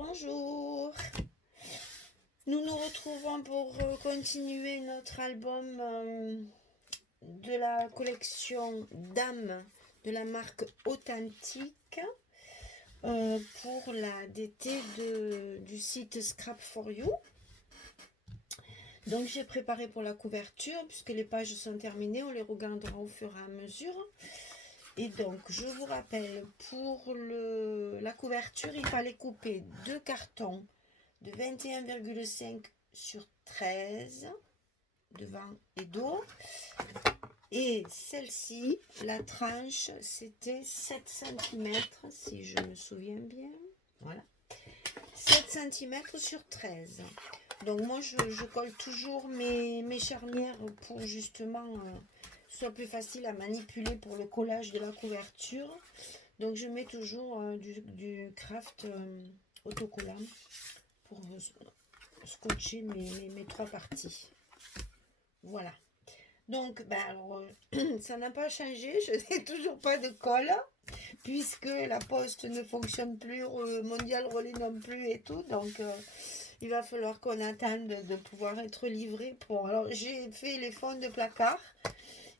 Bonjour, nous nous retrouvons pour continuer notre album de la collection Dames de la marque Authentique pour la DT du site Scrap for You. Donc j'ai préparé pour la couverture puisque les pages sont terminées, on les regardera au fur et à mesure. Et donc je vous rappelle, pour la couverture, il fallait couper deux cartons de 21,5 sur 13 devant et dos, et celle-ci, la tranche, c'était 7 cm si je me souviens bien, voilà, 7 cm sur 13. Donc moi je colle toujours mes charnières pour justement soit plus facile à manipuler pour le collage de la couverture. Donc je mets toujours du craft autocollant pour scotcher mes trois parties. Voilà. Donc, alors, ça n'a pas changé. Je n'ai toujours pas de colle puisque la poste ne fonctionne plus, Mondial Relais non plus et tout. Donc, il va falloir qu'on attende de pouvoir être livré. Alors, j'ai fait les fonds de placard.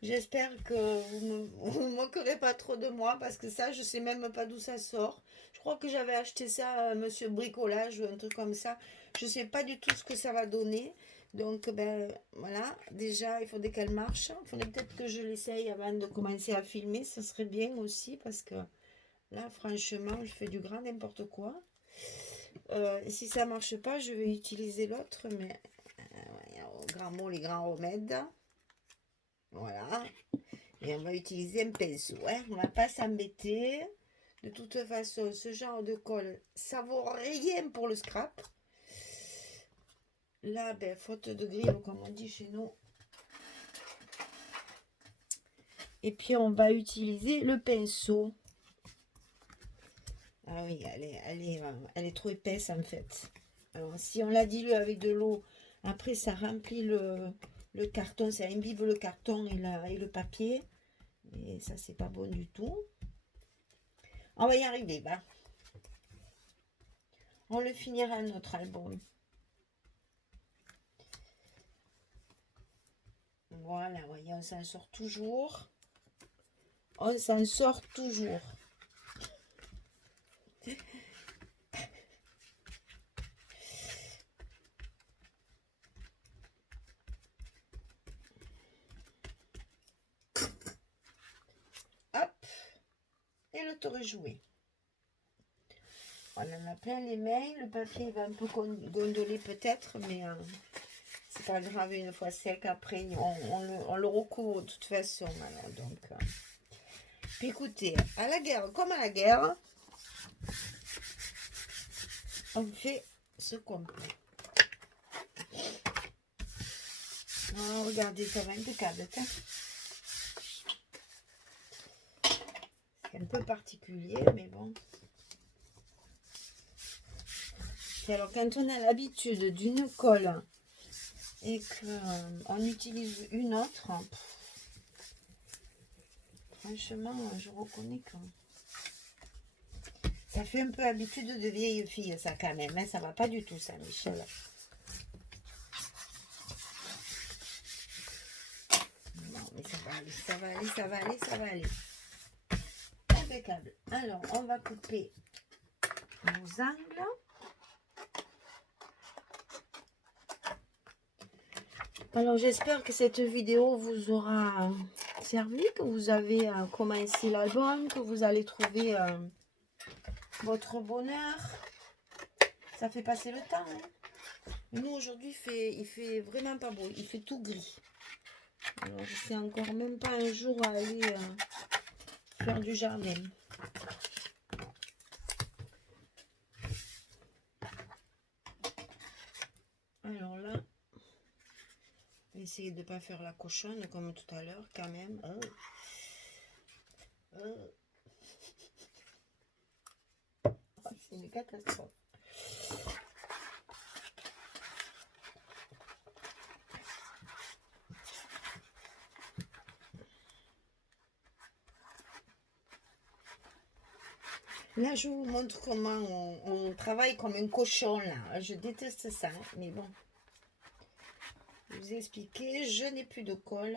J'espère que vous ne moquerez pas trop de moi parce que ça, je ne sais même pas d'où ça sort. Je crois que j'avais acheté ça à Monsieur Bricolage ou un truc comme ça. Je ne sais pas du tout ce que ça va donner. Donc, voilà. Déjà, il faudrait qu'elle marche. Il faudrait peut-être que je l'essaye avant de commencer à filmer. Ce serait bien aussi parce que là, franchement, je fais du grand n'importe quoi. Et si ça ne marche pas, je vais utiliser l'autre. Mais, au grand mot, les grands remèdes. Voilà. Et on va utiliser un pinceau. Hein. On ne va pas s'embêter. De toute façon, ce genre de colle, ça vaut rien pour le scrap. Là, faute de grille, comme on dit chez nous. Et puis, on va utiliser le pinceau. Ah oui, elle est trop épaisse, en fait. Alors, si on la dilue avec de l'eau, après, ça remplit le carton. Ça imbibe le carton et le papier. Et ça, c'est pas bon du tout. On va y arriver, va. On le finira notre album. Voilà, voyez, on s'en sort toujours. On s'en sort toujours. Hop. Et le tour est joué. On en a plein les mains. Le papier va un peu gondoler peut-être, mais c'est pas grave, une fois sec, après, on le recouvre de toute façon. Voilà, donc, puis écoutez, à la guerre comme à la guerre, on fait ce qu'on peut. Oh, regardez, ça va impeccable. Hein, c'est un peu particulier, mais bon. Et alors, quand on a l'habitude d'une colle et qu'on utilise une autre, franchement, je reconnais que ça fait un peu habitude de vieille fille, ça, quand même. Hein, ça va pas du tout, ça, Michel. Non, mais ça va aller, ça va aller, ça va aller, ça va aller. Impeccable. Alors, on va couper nos angles. Alors, j'espère que cette vidéo vous aura servi, que vous avez commencé l'album, que vous allez trouver votre bonheur. Ça fait passer le temps. Hein. Mais nous, aujourd'hui, il fait vraiment pas beau. Il fait tout gris. Alors, je sais encore même pas un jour à aller faire du jardin. Alors là, je vais essayer de ne pas faire la cochonne comme tout à l'heure quand même. C'est une catastrophe. Là, je vous montre comment on travaille comme un cochon, là. Je déteste ça, mais bon. Je vais vous expliquer, je n'ai plus de colle.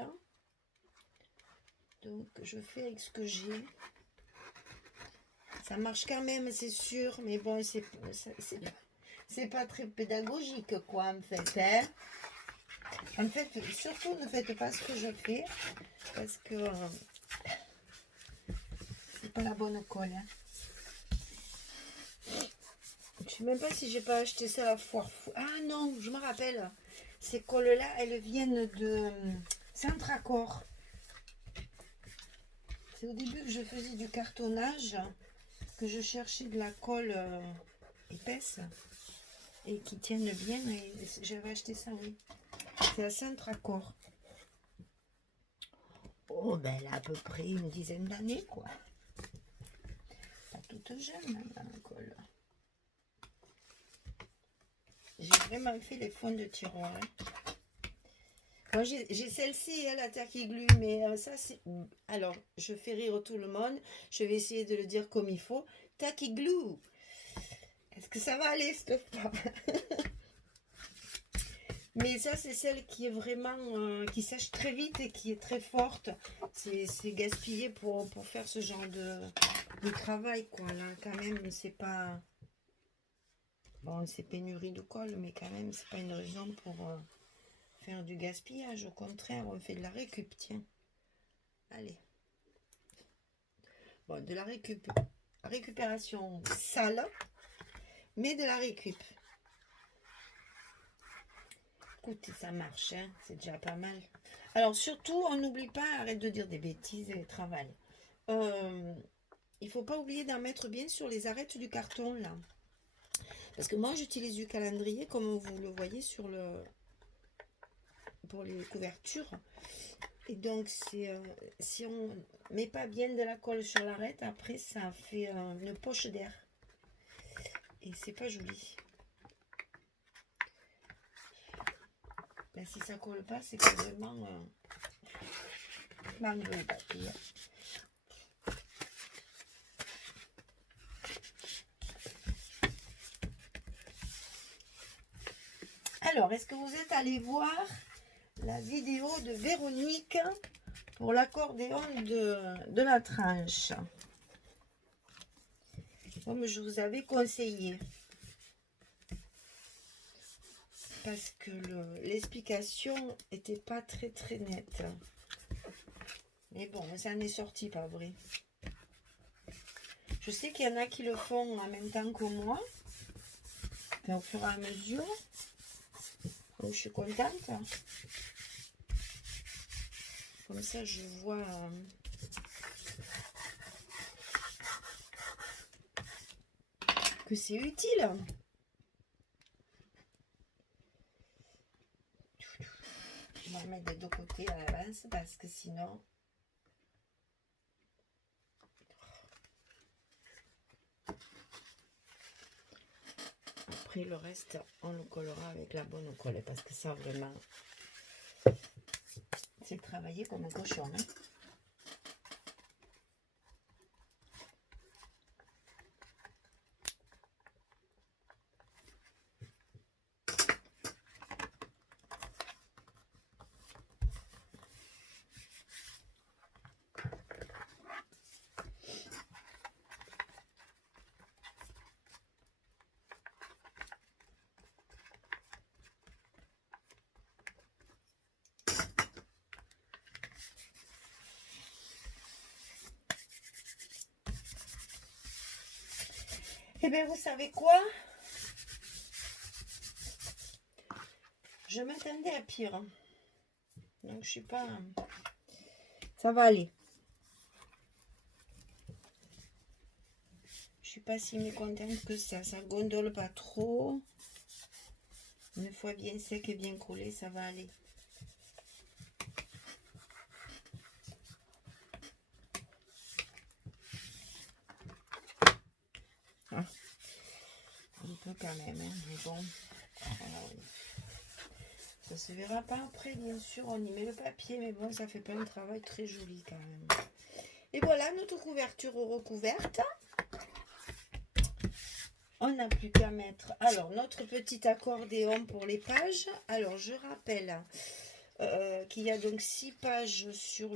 Donc, je fais avec ce que j'ai. Ça marche quand même, c'est sûr, mais bon, c'est pas très pédagogique, quoi, en fait. Hein. En fait, surtout, ne faites pas ce que je fais, parce que c'est pas la bonne colle. Hein. Je sais même pas si j'ai pas acheté ça à la foire. Ah non, je me rappelle. Ces colles-là, elles viennent de Centracor. C'est au début que je faisais du cartonnage, que je cherchais de la colle épaisse et qui tienne bien. Et j'avais acheté ça, oui. C'est à Centracor. Oh, ben elle a à peu près une dizaine d'années, quoi. Pas toute jeune, hein, la colle. J'ai vraiment fait les fonds de tiroir. Hein. Moi, j'ai celle-ci, la Tacky Glue, mais ça, c'est... Alors, je fais rire tout le monde. Je vais essayer de le dire comme il faut. Tacky Glue. Est-ce que ça va aller, cette fois? Mais ça, c'est celle qui est vraiment... qui sèche très vite et qui est très forte. C'est gaspillé pour faire ce genre de travail, quoi. Là, quand même, c'est pas... Bon, c'est pénurie de colle, mais quand même, c'est pas une raison pour faire du gaspillage. Au contraire, on fait de la récup, tiens. Allez. Bon, de la récupération sale, mais de la récup. Écoutez, ça marche, hein, c'est déjà pas mal. Alors, surtout, on n'oublie pas, arrête de dire des bêtises et travail. Il faut pas oublier d'en mettre bien sur les arêtes du carton, là. Parce que moi, j'utilise du calendrier, comme vous le voyez sur le... pour les couvertures. Et donc, si on met pas bien de la colle sur l'arête, après, ça fait une poche d'air. Et c'est pas joli. Ben, si ça colle pas, c'est que vraiment manque de papier. Alors, est-ce que vous êtes allé voir la vidéo de Véronique pour l'accordéon de la tranche? Comme je vous avais conseillé. Parce que l'explication n'était pas très nette. Mais bon, ça en est sorti, pas vrai. Je sais qu'il y en a qui le font en même temps que moi. Enfin, au fur et à mesure. Donc, je suis contente. Comme ça, je vois... que c'est utile. Je vais en mettre des deux côtés à l'avance parce que sinon... Après, le reste, on le collera avec la bonne colle parce que ça, vraiment, c'est travailler comme un cochon. Hein. Eh bien, vous savez quoi? Je m'attendais à pire. Donc, je suis pas... Ça va aller. Je suis pas si mécontente que ça. Ça gondole pas trop. Une fois bien sec et bien collé, ça va aller. Ah. Un peu quand même, hein, mais bon. Ça se verra pas après, bien sûr. On y met le papier, mais bon, ça fait pas un travail très joli quand même. Et voilà notre couverture recouverte. on n'a plus qu'à mettre alors notre petit accordéon pour les pages. Alors je rappelle qu'il y a donc 6 pages sur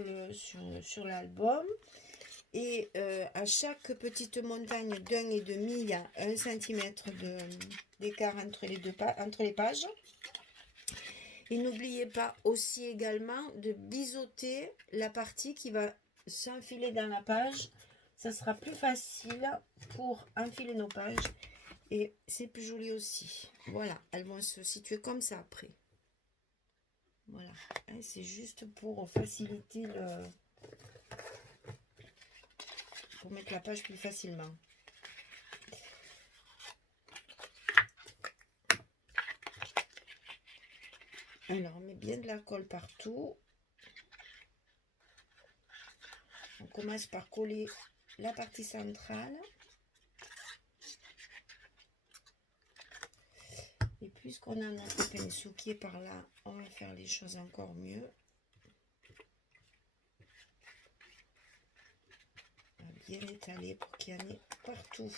l'album. Et à chaque petite montagne d'1,5, il y a 1 cm d'écart entre les pages. Et n'oubliez pas aussi également de biseauter la partie qui va s'enfiler dans la page. Ça sera plus facile pour enfiler nos pages. Et c'est plus joli aussi. Voilà, elles vont se situer comme ça après. Voilà, c'est juste pour faciliter pour mettre la page plus facilement. Alors, on met bien de la colle partout. On commence par coller la partie centrale. Et puisqu'on a notre pinceau qui est par là, on va faire les choses encore mieux. On va bien étaler pour qu'il y en ait partout.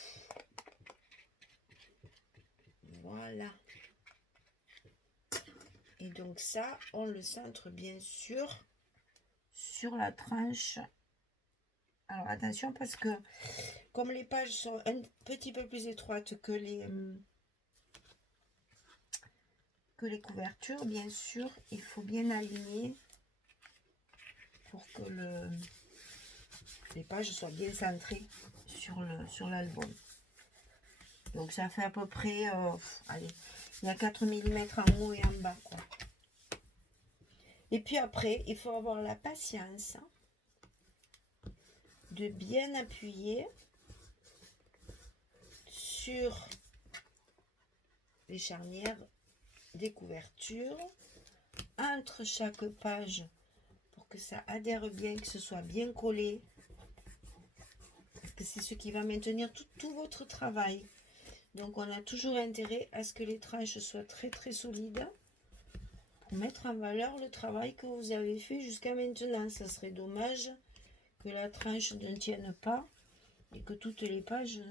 Voilà. Et donc ça, on le centre bien sûr sur la tranche. Alors attention parce que comme les pages sont un petit peu plus étroites que les couvertures, bien sûr, il faut bien aligner pour que les pages soient bien centrées sur l'album. Donc ça fait à peu près, allez, il y a 4 mm en haut et en bas, quoi. Et puis après, il faut avoir la patience de bien appuyer sur les charnières des couvertures entre chaque page pour que ça adhère bien, que ce soit bien collé, parce que c'est ce qui va maintenir tout votre travail. Donc on a toujours intérêt à ce que les tranches soient très très solides pour mettre en valeur le travail que vous avez fait jusqu'à maintenant. Ça serait dommage que la tranche ne tienne pas et que toutes les pages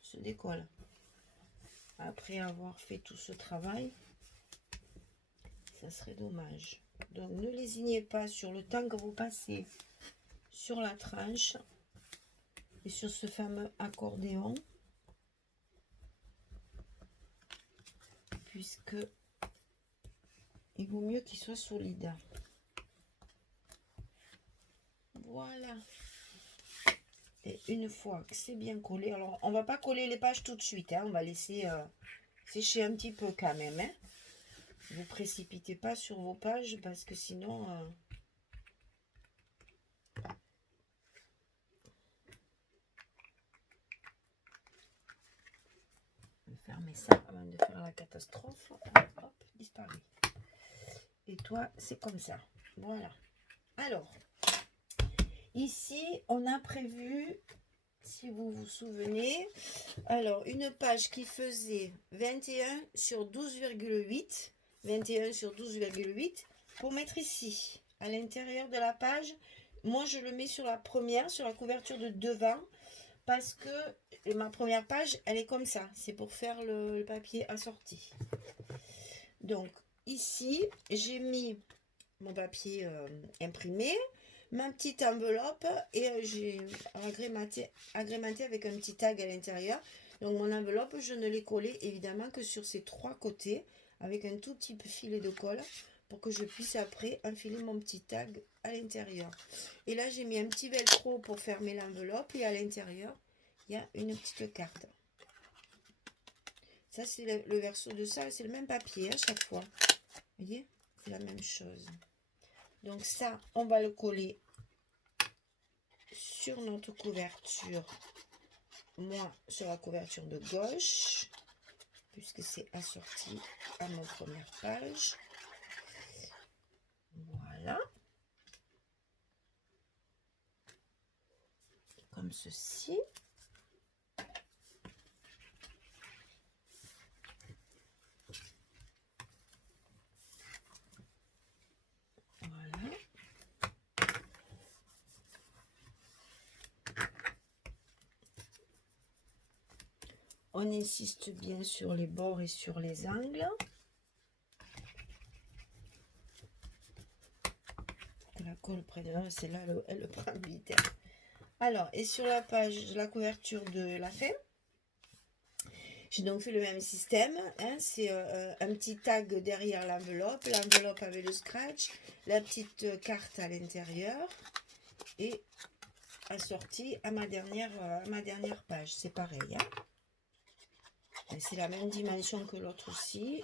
se décollent après avoir fait tout ce travail. Ça serait dommage. Donc ne lésinez pas sur le temps que vous passez sur la tranche et sur ce fameux accordéon, puisque il vaut mieux qu'il soit solide. Voilà. Et une fois que c'est bien collé, alors on va pas coller les pages tout de suite, hein, on va laisser sécher un petit peu quand même, hein. Vous précipitez pas sur vos pages parce que sinon je vais fermer ça avant de faire la catastrophe. Hop, disparu. Et toi c'est comme ça. Voilà. Alors ici on a prévu, si vous vous souvenez, alors une page qui faisait 21 sur 12,8, 21 sur 12,8 pour mettre ici à l'intérieur de la page. Moi je le mets sur la première, sur la couverture de devant, parce que ma première page elle est comme ça, c'est pour faire le papier assorti. Donc ici j'ai mis mon papier imprimé, ma petite enveloppe, et j'ai agrémenté avec un petit tag à l'intérieur. Donc mon enveloppe, je ne l'ai collée évidemment que sur ces 3 côtés avec un tout petit filet de colle pour que je puisse après enfiler mon petit tag à l'intérieur. Et là j'ai mis un petit velcro pour fermer l'enveloppe, et à l'intérieur il y a une petite carte. Ça c'est le verso de ça, c'est le même papier à chaque fois. Vous voyez, c'est la même chose. Donc ça, on va le coller sur notre couverture. Moi, sur la couverture de gauche, puisque c'est assorti à ma première page. Voilà. Comme ceci. Voilà. On insiste bien sur les bords et sur les angles. Que la colle prenne, c'est là, elle prend vite. Alors, et sur la page, la couverture de la femme, j'ai donc fait le même système. Hein, c'est un petit tag derrière l'enveloppe. L'enveloppe avec le scratch. La petite carte à l'intérieur. Et assortie à ma dernière page. C'est pareil. Hein. C'est la même dimension que l'autre aussi.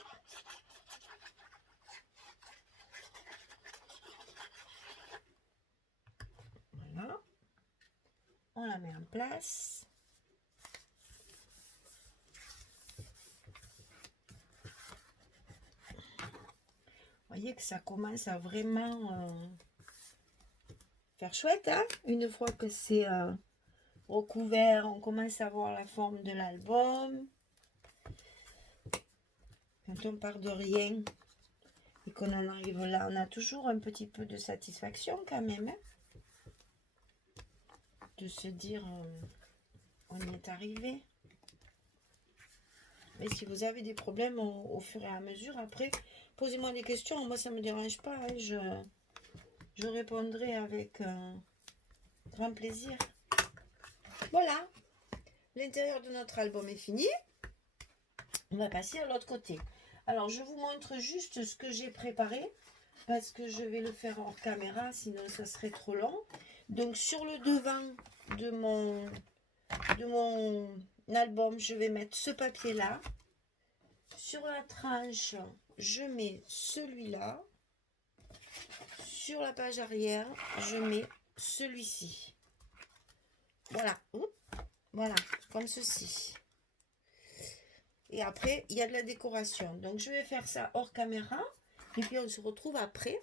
Voilà. On la met en place. Vous voyez que ça commence à vraiment faire chouette, hein. Une fois que c'est recouvert, on commence à voir la forme de l'album. Quand on part de rien et qu'on en arrive là, on a toujours un petit peu de satisfaction quand même, hein, de se dire on y est arrivé. Mais si vous avez des problèmes au fur et à mesure, après, posez-moi des questions. Moi, ça ne me dérange pas. Hein. Je répondrai avec grand plaisir. Voilà. L'intérieur de notre album est fini. On va passer à l'autre côté. Alors, je vous montre juste ce que j'ai préparé. Parce que je vais le faire hors caméra. Sinon, ça serait trop long. Donc, sur le devant de mon album, je vais mettre ce papier-là. Sur la tranche, je mets celui-là. Sur la page arrière, je mets celui-ci. Voilà. Voilà, comme ceci. Et après, il y a de la décoration. Donc, je vais faire ça hors caméra. Et puis, on se retrouve après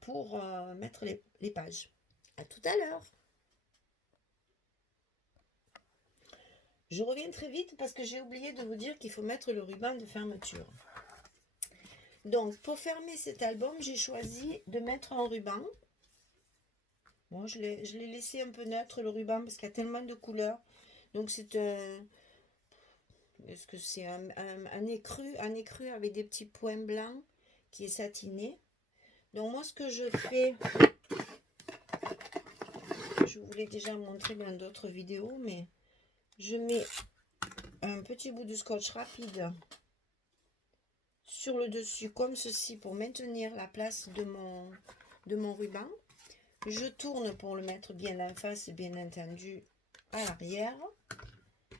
pour mettre les pages. À tout à l'heure. Je reviens très vite parce que j'ai oublié de vous dire qu'il faut mettre le ruban de fermeture. Donc, pour fermer cet album, j'ai choisi de mettre un ruban. Bon, je l'ai laissé un peu neutre, le ruban, parce qu'il y a tellement de couleurs. Donc, c'est un... Est-ce que c'est un écru avec des petits points blancs qui est satiné. Donc, moi, ce que je fais... Je vous l'ai déjà montré dans d'autres vidéos, mais je mets un petit bout de scotch rapide sur le dessus comme ceci pour maintenir la place de mon ruban. Je tourne pour le mettre bien en face et bien entendu à l'arrière.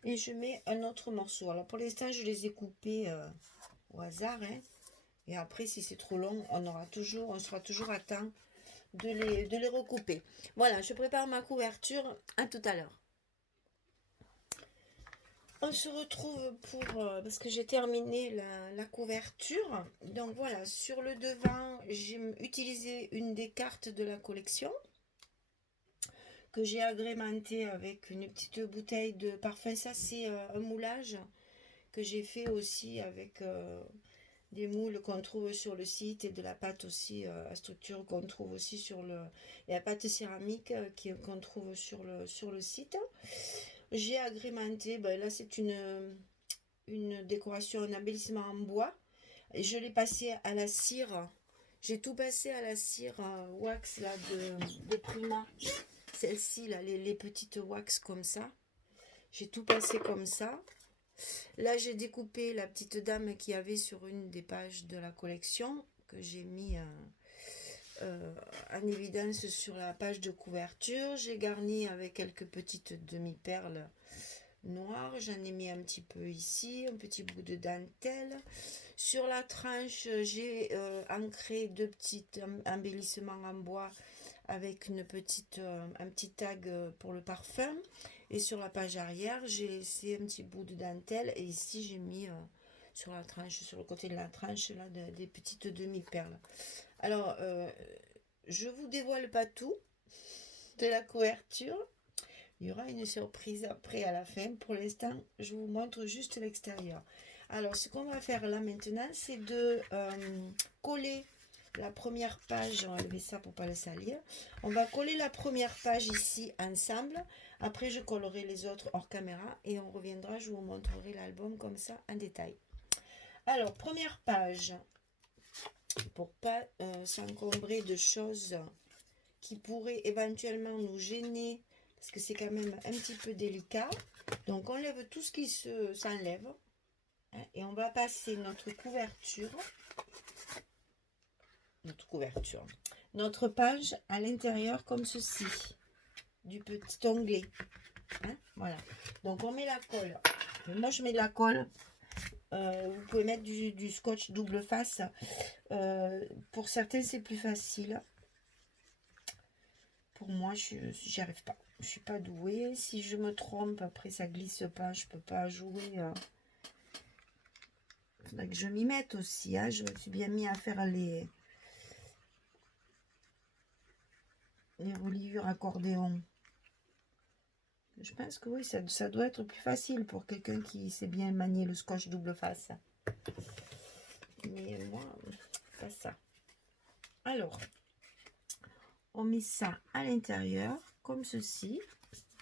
Et je mets un autre morceau. Alors pour l'instant, je les ai coupés au hasard. Hein. Et après, si c'est trop long, on sera toujours à temps de les recouper. Voilà, je prépare ma couverture. À tout à l'heure. On se retrouve parce que j'ai terminé la couverture. Donc voilà, sur le devant, j'ai utilisé une des cartes de la collection que j'ai agrémenté avec une petite bouteille de parfum. Ça, c'est un moulage que j'ai fait aussi avec des moules qu'on trouve sur le site et de la pâte aussi à structure qu'on trouve aussi sur et la pâte céramique qu'on trouve sur le site. J'ai agrémenté, là c'est une décoration, un embellissement en bois. Et je l'ai passé à la cire. J'ai tout passé à la cire wax là, de Prima. Celle-ci, là, les petites wax comme ça. J'ai tout passé comme ça. Là, j'ai découpé la petite dame qu'il y avait sur une des pages de la collection que j'ai mis en évidence sur la page de couverture. J'ai garni avec quelques petites demi-perles noires. J'en ai mis un petit peu ici, un petit bout de dentelle. Sur la tranche, j'ai ancré deux petits embellissements en bois avec un petit tag pour le parfum. Et sur la page arrière, j'ai laissé un petit bout de dentelle. Et ici, j'ai mis sur la tranche, sur le côté de la tranche, là, des petites demi-perles. Alors, je vous dévoile pas tout de la couverture. Il y aura une surprise après à la fin. Pour l'instant, je vous montre juste l'extérieur. Alors, ce qu'on va faire là maintenant, c'est de coller la première page, on va enlever ça pour pas le salir. On va coller la première page ici ensemble. Après, je collerai les autres hors caméra et on reviendra, je vous montrerai l'album comme ça en détail. Alors, première page, pour pas s'encombrer de choses qui pourraient éventuellement nous gêner, parce que c'est quand même un petit peu délicat. Donc, on lève tout ce qui s'enlève. Et on va passer notre couverture, notre page à l'intérieur comme ceci, du petit onglet. Voilà. Donc on met la colle. Moi je mets de la colle. Vous pouvez mettre du scotch double face. Pour certains c'est plus facile. Pour moi j'y arrive pas. Je suis pas douée. Si je me trompe, après ça glisse pas. Je peux pas jouer. Faudrait que je m'y mette aussi. Je me suis bien mis à faire les reliures accordéon. Je pense que oui, ça doit être plus facile pour quelqu'un qui sait bien manier le scotch double face. Mais moi, pas ça. Alors, on met ça à l'intérieur, comme ceci.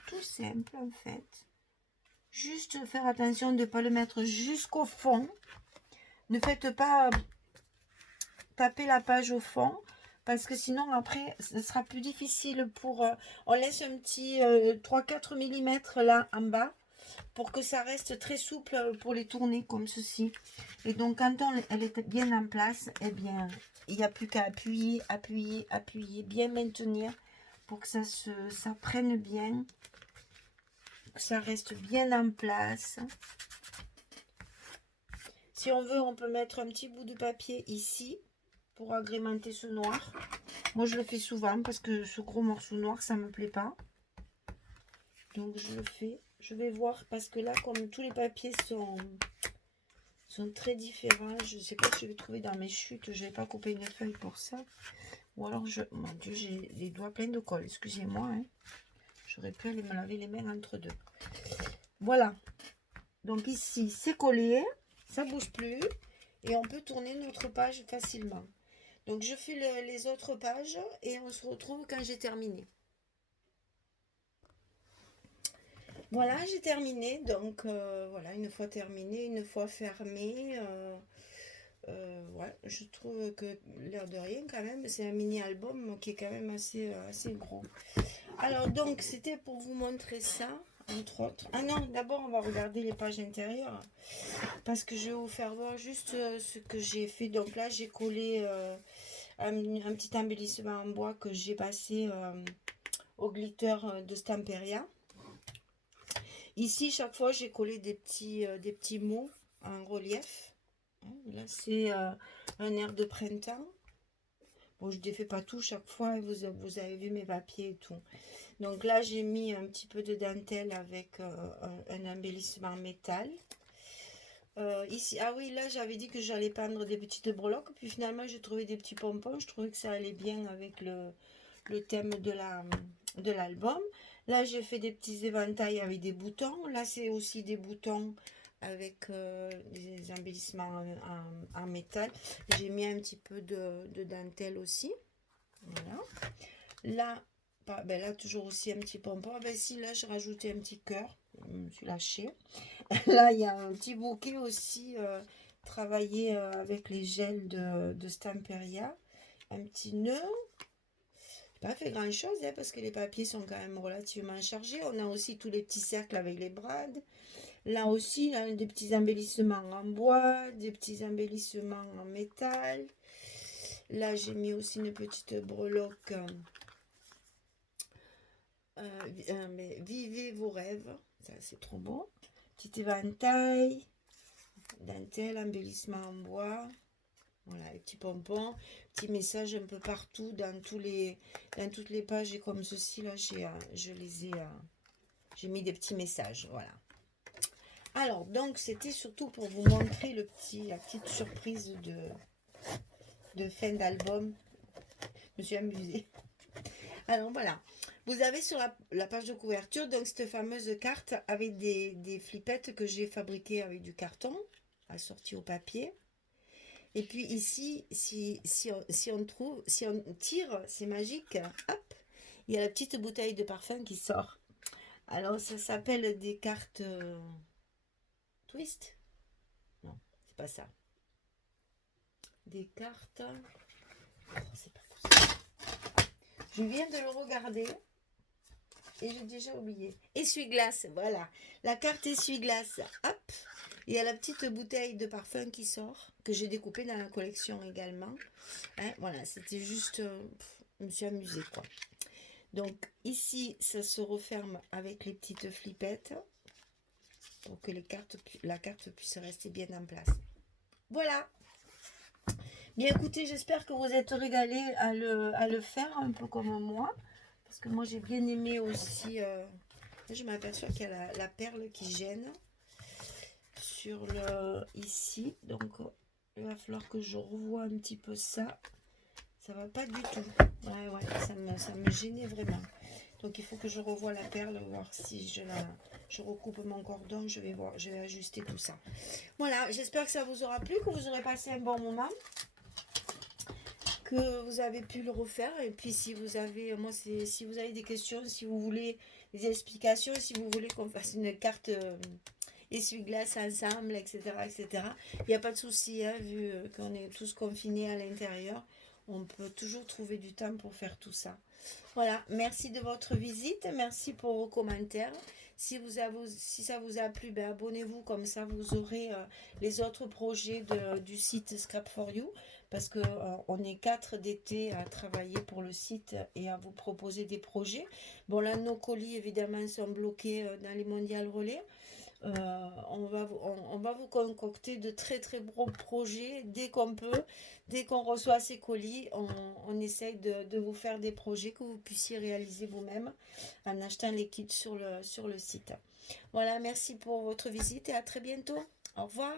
Tout simple en fait. Juste faire attention de ne pas le mettre jusqu'au fond. Ne faites pas taper la page au fond. Parce que sinon, après, ce sera plus difficile pour... on laisse un petit 3-4 mm là en bas pour que ça reste très souple pour les tourner comme ceci. Et donc, quand elle est bien en place, eh bien, il n'y a plus qu'à appuyer, appuyer, appuyer, bien maintenir pour que ça prenne bien, que ça reste bien en place. Si on veut, on peut mettre un petit bout de papier ici pour agrémenter ce noir. Moi, je le fais souvent parce que ce gros morceau noir, ça me plaît pas. Donc, je le fais. Je vais voir parce que là, comme tous les papiers sont très différents, je ne sais pas si je vais trouver dans mes chutes. Je n'ai pas coupé une feuille pour ça. Ou alors, mon Dieu, j'ai les doigts pleins de colle. Excusez-moi. J'aurais pu aller me laver les mains entre deux. Voilà. Donc, ici, c'est collé. Ça ne bouge plus. Et on peut tourner notre page facilement. Donc, je fais les autres pages et on se retrouve quand j'ai terminé. Voilà, j'ai terminé. Donc, voilà, une fois terminé, une fois fermé, ouais, je trouve que l'air de rien, quand même, c'est un mini-album qui est quand même assez gros. Alors, donc, c'était pour vous montrer ça, entre autres. Ah non, d'abord, on va regarder les pages intérieures. Parce que je vais vous faire voir juste ce que j'ai fait. Donc là, j'ai collé... un petit embellissement en bois que j'ai passé au glitter de Stamperia. Ici, chaque fois, j'ai collé des petits mots en relief. Là, c'est un air de printemps. Bon, je ne défais pas tout chaque fois. Vous avez vu mes papiers et tout. Donc là, j'ai mis un petit peu de dentelle avec un embellissement métal. Ici, ah oui, là j'avais dit que j'allais peindre des petites breloques, puis finalement j'ai trouvé des petits pompons. Je trouvais que ça allait bien avec le thème de l'album. Là j'ai fait des petits éventails avec des boutons. Là c'est aussi des boutons avec des embellissements en métal. J'ai mis un petit peu de dentelle aussi. Voilà. Là, ben là toujours aussi un petit pompon. Ben si, là j'ai rajouté un petit cœur. Je me suis lâchée. Là, il y a un petit bouquet aussi travaillé avec les gels de Stamperia. Un petit nœud. Pas fait grand chose parce que les papiers sont quand même relativement chargés. On a aussi tous les petits cercles avec les brades. Là aussi, là, des petits embellissements en bois, des petits embellissements en métal. Là, j'ai mis aussi une petite breloque. Mais vivez vos rêves. Ça, c'est trop beau. Petit éventail, dentelle, embellissement en bois. Voilà, les petits pompons, petits messages un peu partout dans toutes les pages et comme ceci là, j'ai mis des petits messages, voilà. Alors donc c'était surtout pour vous montrer la petite surprise de fin d'album. Je me suis amusée. Alors voilà, vous avez sur la page de couverture donc cette fameuse carte avec des flippettes que j'ai fabriquées avec du carton assorti au papier. Et puis ici, si on trouve, si on tire, c'est magique, hop, il y a la petite bouteille de parfum qui sort. Alors ça s'appelle des cartes twist. Non, c'est pas ça. Des cartes. Oh, c'est pas possible. Je viens de le regarder et j'ai déjà oublié. Essuie-glace, voilà. La carte essuie-glace, hop. Il y a la petite bouteille de parfum qui sort, que j'ai découpée dans la collection également. Hein, voilà, c'était juste... je me suis amusée, quoi. Donc ici, ça se referme avec les petites flippettes pour que la carte puisse rester bien en place. Voilà. Bien écoutez, j'espère que vous êtes régalés à le faire, un peu comme moi. Parce que moi, j'ai bien aimé aussi... je m'aperçois qu'il y a la perle qui gêne sur le ici. Donc, il va falloir que je revoie un petit peu ça. Ça va pas du tout. Ouais, ça me gênait vraiment. Donc, il faut que je revoie la perle, voir si je recoupe mon cordon. Je vais voir, je vais ajuster tout ça. Voilà, j'espère que ça vous aura plu, que vous aurez passé un bon moment, que vous avez pu le refaire. Et puis si vous avez, si vous avez des questions, si vous voulez des explications, si vous voulez qu'on fasse une carte essuie-glace ensemble, etc., etc., il n'y a pas de souci, hein, vu qu'on est tous confinés à l'intérieur, on peut toujours trouver du temps pour faire tout ça. Voilà, merci de votre visite, merci pour vos commentaires. Si ça vous a plu, ben abonnez-vous, comme ça vous aurez les autres projets du site Scrap for You, parce que on est 4 d'été à travailler pour le site et à vous proposer des projets. Bon là, nos colis évidemment sont bloqués dans les mondiales relais. On va vous concocter de très très gros projets dès qu'on peut, dès qu'on reçoit ces colis, on essaye de vous faire des projets que vous puissiez réaliser vous-même en achetant les kits sur le site. Voilà, merci pour votre visite et à très bientôt. Au revoir.